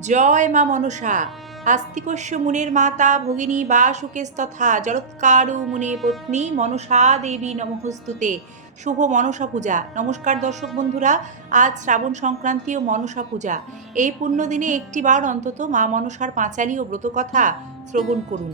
জয় মা মনসা। আস্তিকস্য মুনির মাতা ভগিনী বাসুকেস্তথা জরৎকারু মুনে পত্নী মনসা দেবী নমঃস্তুতে। শুভ মনসা পূজা। নমস্কার দর্শক বন্ধুরা, আজ শ্রাবণ সংক্রান্তি ও মনসা পূজা। এই পুণ্য দিনে একটিবার অন্তত মা মনসার পাঁচালী ও ব্রতকথা শ্রবণ করুন।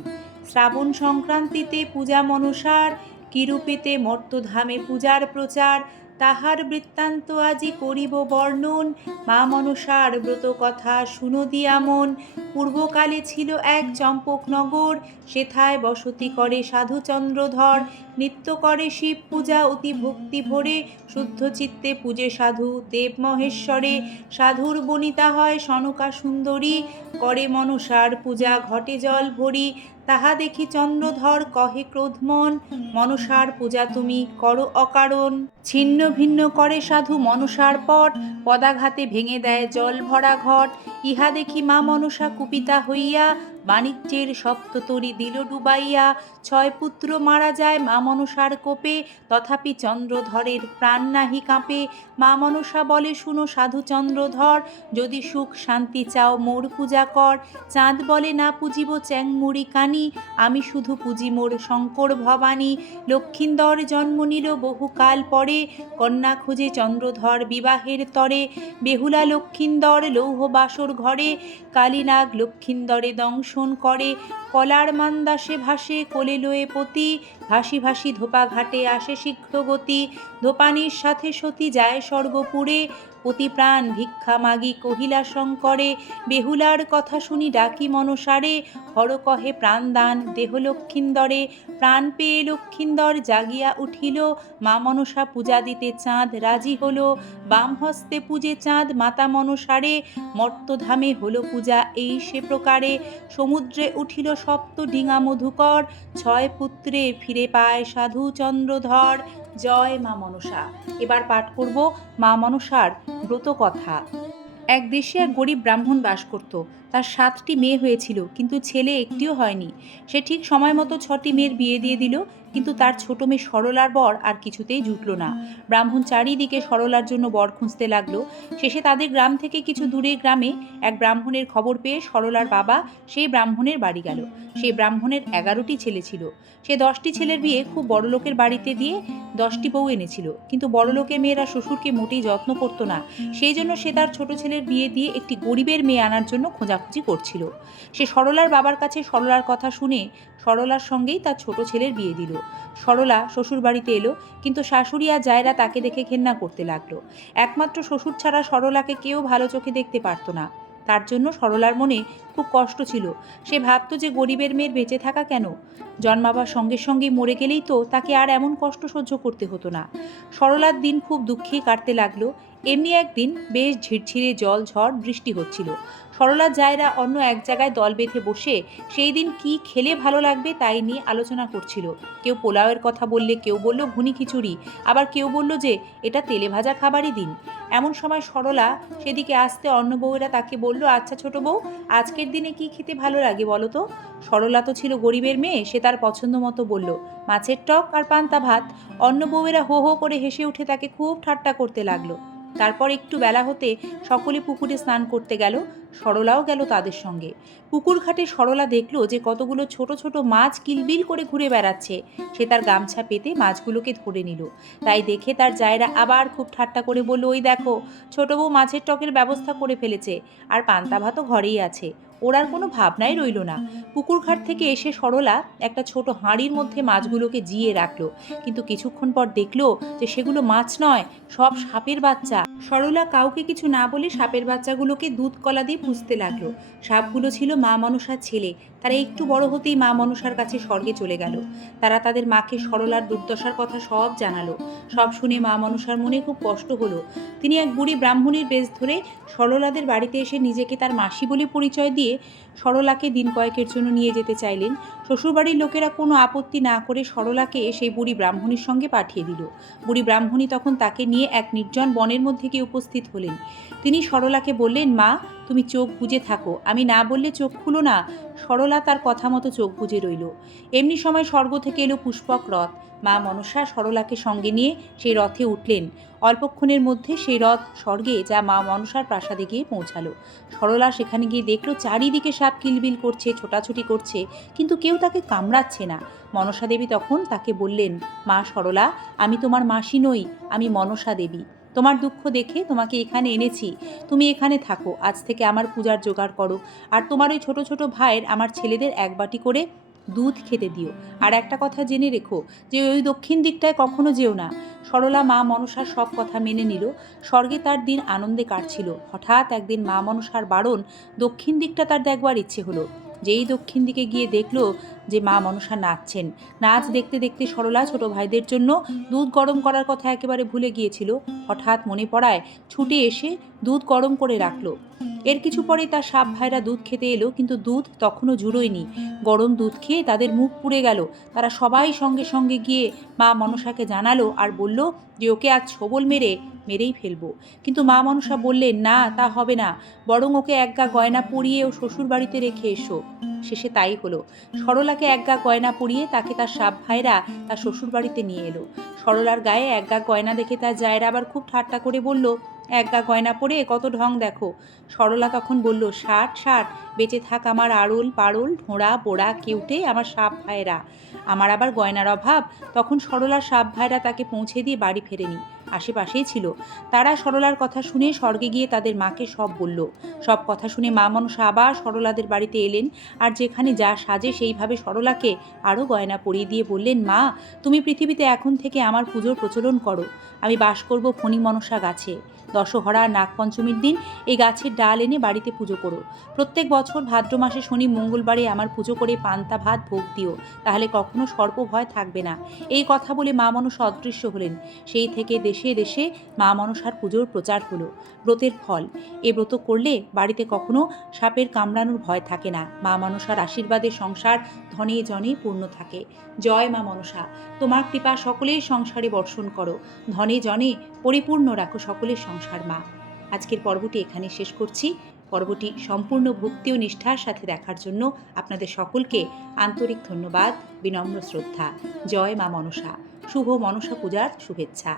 শ্রাবণ সংক্রান্তিতে পূজা মনসার, কিরূপেতে মর্তধামে পূজার প্রচার, তাহার বৃত্তান্ত আজি করিব বর্ণন। মা মনসার ব্রত কথা শুনো দিয়া মন। পূর্বকালে ছিল এক চম্পকনগর, সেথায় বসতি করে সাধু চন্দ্রধর। নিত্য করে শিব পূজা অতি ভক্তি ভরে, শুদ্ধ চিত্তে পূজে সাধু দেব মহেশ্বরে। সাধুর বনিতা হয় সনকা সুন্দরী, করে মনসার পূজা ঘটে জল ভরি। তাহা দেখি চন্দ্রধর কহে ক্রোধমন, মনসার পূজা তুমি করো অকারণ। ছিন্ন ভিন্ন করে সাধু মনসার পট, পদাঘাতে ভেঙে দেয় জল ভরা ঘট। ইহা দেখি মা মনসা কুপিতা হইয়া, বাণিজ্যের সপ্ততরী দিল ডুবাইয়া। 6 পুত্র মারা যায় মা মনসার কোপে, তথাপি চন্দ্রধরের প্রাণ নাহি কাঁপে। মা মনসা বলে শুনো সাধু চন্দ্রধর, যদি সুখ শান্তি চাও মোর পূজা কর। চাঁদ বলে না পুজিব চ্যাংমুড়ি কানি, আমি শুধু পুজি মোর শঙ্কর ভবানী। লক্ষিন্দর জন্ম নিল বহুকাল পরে, কন্যা খুঁজে চন্দ্রধর বিবাহের তরে। বেহুলা লক্ষিন্দর লৌহ বাসর ঘরে, কালীনাগ লক্ষিন্দরে দংশন করে। কলার মান্দাসে ভাসে কোলে লয়ে পতি, ভাসি ভাসি ধোপা ঘাটে আসে শীঘ্র গতি। ধোপানির সাথে সতী যায় স্বর্গপুরে, পতি প্রাণ ভিক্ষা মাগি কহিলা শঙ্করে। বেহুলার কথা শুনি ডাকি মনসারে, হর কহে প্রাণ দান দেহ লক্ষিন্দরে। প্রাণ পেয়ে লক্ষিন্দর জাগিয়া উঠিল, মা মনসা পূজা দিতে চাঁদ রাজি হলো। বাম হস্তে পূজে চাঁদ মাতা মনসারে, মর্তধামে হলো পূজা এই সে প্রকারে। সমুদ্রে উঠিল সপ্ত ডিঙা মধুকর, 6 পুত্রে ফিরে পায় সাধু চন্দ্রধর। জয় মা মনসা। এবার পাঠ করব মা মনসার ব্রত কথা। এক দেশে এক গরিব ব্রাহ্মণ বাস করত। তার 7টি মেয়ে হয়েছিল, কিন্তু ছেলে একটিও হয়নি। সে ঠিক সময় মতো 6টি মেয়ের বিয়ে দিয়ে দিল, কিন্তু তার ছোট মেয়ে সরলার বর আর কিছুতেই জুটল না। ব্রাহ্মণ চারিদিকে সরলার জন্য বর খুঁজতে লাগলো। শেষে তাদের গ্রাম থেকে কিছু দূরের গ্রামে এক ব্রাহ্মণের খবর পেয়ে সরলার বাবা সেই ব্রাহ্মণের বাড়ি গেল। সেই ব্রাহ্মণের 11টি ছেলে ছিল। সে 10টি ছেলের বিয়ে খুব বড়লোকের বাড়িতে দিয়ে 10টি বউ এনেছিল, কিন্তু বড়লোকের মেয়েরা শ্বশুরকে মোটেই যত্ন করতো না। সেই জন্য সে তার ছোট ছেলের বিয়ে দিয়ে একটি গরিবের মেয়ে আনার জন্য খোঁজাখুঁজি করছিল। সে সরলার বাবার কাছে সরলার কথা শুনে সরলার সঙ্গেই তার ছোট ছেলের বিয়ে দিল। সরলা শ্বশুর বাড়িতে এলো, কিন্তু শাশুড়ি আর জায়রা তাকে দেখে ঘেন্না করতে লাগলো। একমাত্র শ্বশুর ছাড়া সরলাকে কেউ ভালো চোখে দেখতে পারতো না। তার জন্য সরলার মনে খুব কষ্ট ছিল। সে ভাবতো যে গরিবের মেয়ের বেঁচে থাকা কেন, জন্মাবার সঙ্গে সঙ্গেই মরে গেলেই তো তাকে আর এমন কষ্ট সহ্য করতে হতো না। সরলার দিন খুব দুঃখেই কাটতে লাগলো। এমনি একদিন বেশ ঝিরঝিরে জল ঝড় বৃষ্টি হচ্ছিল। সরলার জায়রা অন্য এক জায়গায় দল বেঁধে বসে সেই দিন কি খেলে ভালো লাগবে তাই নিয়ে আলোচনা করছিল। কেউ পোলাওয়ের কথা বললে, কেউ বলল ঘুনি খিচুড়ি, আবার কেউ বলল যে এটা তেলে ভাজা খাবারই দিন। এমন সময় সরলা সেদিকে আসতে অন্য বউয়েরা তাকে বলল, আচ্ছা ছোট বউ, আজকের দিনে কি খেতে ভালো লাগে বলো তো। সরলা তো ছিল গরিবের মেয়ে, সে তার পছন্দ মতো বলল, মাছের টক আর পান্তা ভাত। অন্য বউয়েরা হো হো করে হেসে উঠে তাকে খুব ঠাট্টা করতে লাগলো। তারপর একটু বেলা হতে সকলে পুকুরে স্নান করতে গেল। সরলাও গেল তাদের সঙ্গে। পুকুর ঘাটে সরলা দেখলো যে কতগুলো ছোট ছোট মাছ কিলবিল করে ঘুরে বেড়াচ্ছে। সে তার গামছা পেতে মাছগুলোকে ধরে নিল। তাই দেখে তার জায়রা আবার খুব ঠাট্টা করে বলল, ওই দেখো, ছোট বউ মাছের টকের ব্যবস্থা করে ফেলেছে, আর পান্তা ভাতও ঘরেই আছে। ওর আর কোনো ভাবনাই রইল না। পুকুর ঘাট থেকে এসে সরলা একটা ছোট হাঁড়ির মধ্যে মাছগুলোকে জিয়ে রাখলো, কিন্তু কিছুক্ষণ পর দেখলো যে সেগুলো মাছ নয়, সব সাপের বাচ্চা। সরলা কাউকে কিছু না বলে সাপের বাচ্চাগুলোকে দুধ কলা দিয়ে পুষতে লাগলো। সাপগুলো ছিল মা মনসার ছেলে। তারা একটু বড় হতেই মা মনসার কাছে স্বর্গে চলে গেল। তারা তাদের মাকে সরলার দুর্দশার কথা সব জানালো। সব শুনে মা মনসার মনে খুব কষ্ট হলো। তিনি এক বুড়ি ব্রাহ্মণীর বেশ ধরে সরলাদের বাড়িতে এসে নিজেকে তার মাসি বলে পরিচয় দিয়ে সরলাকে দিন কয়েকের জন্য নিয়ে যেতে চাইলেন। শ্বশুরবাড়ির লোকেরা কোনো আপত্তি না করে সরলাকে সেই বুড়ি ব্রাহ্মণীর সঙ্গে পাঠিয়ে দিল। বুড়ি ব্রাহ্মণী তখন তাকে নিয়ে এক নির্জন বনের মধ্যে গিয়ে উপস্থিত হলেন। তিনি সরলাকে বললেন, মা, তুমি চোখ বুজে থাকো, আমি না বললে চোখ খুলো না। সরলা তার কথা মতো চোখ বুজে রইল। এমনি সময় স্বর্গ থেকে এলো পুষ্পক রথ। মা মনসা সরলাকে সঙ্গে নিয়ে সেই রথে উঠলেন। অল্পক্ষণের মধ্যে সেই রথ স্বর্গে যা মা মনসার প্রাসাদে গিয়ে পৌঁছালো। সরলা সেখানে গিয়ে দেখলো চারিদিকে সাপ কিলবিল করছে, ছোটাছুটি করছে, কিন্তু কেউ তাকে কামড়াচ্ছে না। মনসা দেবী তখন তাকে বললেন, মা সরলা, আমি তোমার মাসি নই, আমি মনসা দেবী। তোমার দুঃখ দেখে তোমাকে এখানে এনেছি। তুমি এখানে থাকো, আজ থেকে আমার পূজার জোগাড় করো। আর তোমার ওই ছোট ছোট ভাইয়ের আমার ছেলেদের এক বাটি করে দুধ খেতে দিও। আর একটা কথা জেনে রেখো, যে ওই দক্ষিণ দিকটায় কখনো যেও না। সরলা মা মনসার সব কথা মেনে নিল। স্বর্গে তার দিন আনন্দে কাটছিল। হঠাৎ একদিন মা মনসার বারণ, দক্ষিণ দিকটা তার দেখবার ইচ্ছে হলো। যেই দক্ষিণ দিকে গিয়ে দেখলো যে মা মনসা নাচছেন। নাচ দেখতে দেখতে সরলা ছোট ভাইদের জন্য দুধ গরম করার কথা একেবারে ভুলে গিয়েছিল। হঠাৎ মনে পড়ায় ছুটে এসে দুধ গরম করে রাখলো। এর কিছু পরে তার সাপ ভাইরা দুধ খেতে এলো, কিন্তু দুধ তখনও জুড়োয়নি। গরম দুধ খেয়ে তাদের মুখ পুড়ে গেল। তারা সবাই সঙ্গে সঙ্গে গিয়ে মা মনসাকে জানালো আর বলল যে ওকে আজ ছোবল মেরেই ফেলবো। কিন্তু মা মনসা বললেন, না, তা হবে না, বরং ওকে একগা গয়না পরিয়ে ও শ্বশুর বাড়িতে রেখে এসো। শেষে তাই হলো। সরলাকে একগা গয়না পরিয়ে তাকে তার সাপ ভাইরা তার শ্বশুর বাড়িতে নিয়ে এলো। সরলার গায়ে একগা গয়না দেখে তার জায়েরা আবার খুব ঠাট্টা করে বলল, একগা গয়না পরে কত ঢং দেখো। সরলা তখন বলল, ষাট ষাট, বেঁচে থাক আমার আড়ল পাড়ল ঢোঁড়া বোড়া কেউটে আমার সাপ ভাইরা। আমার আবার গয়নার অভাব। তখন সরলার সাপ ভাইরা তাকে পৌঁছে দিয়ে বাড়ি ফেরেনি, আশেপাশেই ছিল। তারা সরলার কথা শুনে স্বর্গে গিয়ে তাদের মাকে সব বলল। সব কথা শুনে মা মনসা আবার সরলাদের বাড়িতে এলেন, আর যেখানে যা সাজে সেইভাবে সরলাকে আরও গয়না পরিয়ে দিয়ে বললেন, মা, তুমি পৃথিবীতে এখন থেকে আমার পুজোর প্রচলন করো। আমি বাস করব ফণি মনসা গাছে। দশহরা আর নাগপঞ্চমীর দিন এই গাছের ডাল এনে বাড়িতে পুজো করো। প্রত্যেক বছর ভাদ্র মাসে শনি মঙ্গলবারে আমার পুজো করে পান্তা ভাত ভোগ দিও, তাহলে কখনো সর্প ভয় থাকবে না। এই কথা বলে মা মনসা অদৃশ্য হলেন। সেই থেকে দেশে দেশে মা মনসার পুজোর প্রচার হলো। ব্রতের ফল, এ ব্রত করলে বাড়িতে কখনো সাপের কামড়ানোর ভয় থাকে না। মা মনসার আশীর্বাদে সংসার ধনে জনে পূর্ণ থাকে। জয় মা মনসা, তোমার কৃপা সকলের সংসারে বর্ষণ করো। ধনে জনে পরিপূর্ণ রাখো সকলের সংসার মা। আজকের পর্বটি এখানে শেষ করছি। পর্বটি সম্পূর্ণ ভক্তি ও নিষ্ঠার সাথে দেখার জন্য আপনাদের সকলকে আন্তরিক ধন্যবাদ, বিনম্র শ্রদ্ধা। জয় মা মনসা। শুভ মনসা পূজার শুভেচ্ছা।